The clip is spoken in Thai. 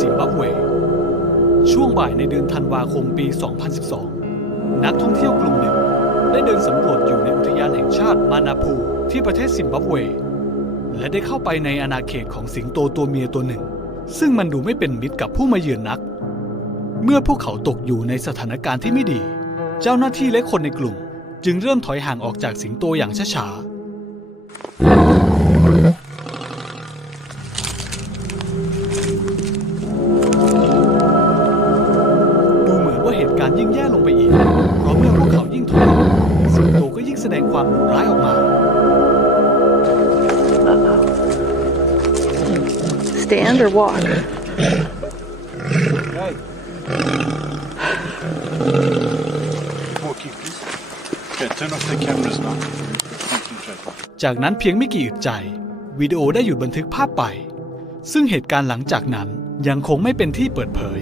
ซิมบ่ายในเดือนธันวาคมปี 2012 นักท่องเที่ยวกลุ่มหนึ่ง ได้เดินสำรวจอยู่ในอุทยานแห่งชาติมานาพูที่ประเทศซิมบับเว และได้เข้าไปในอาณาเขตของสิงโตตัวเมียตัวหนึ่ง ซึ่งมันดูไม่เป็นมิตรกับผู้มาเยือนนัก เมื่อพวกเขาตกอยู่ในสถานการณ์ที่ไม่ดี เจ้าหน้าที่และคนในกลุ่ม จึงเริ่มถอยห่างออกจากสิงโตอย่างช้าๆ แย่ลงไปอีก เพราะเมื่อพวกเขายิ่งถอยหลังสิงโตก็ยิ่งแสดงความดุร้ายออกมา Stand or walk? Hey. Walkie, please. Okay, turn off the cameras now. Concentrate. จากนั้นเพียงไม่กี่อึดใจ วิดีโอได้หยุดบันทึกภาพไป ซึ่งเหตุการณ์หลังจากนั้นยังคงไม่เป็นที่เปิดเผย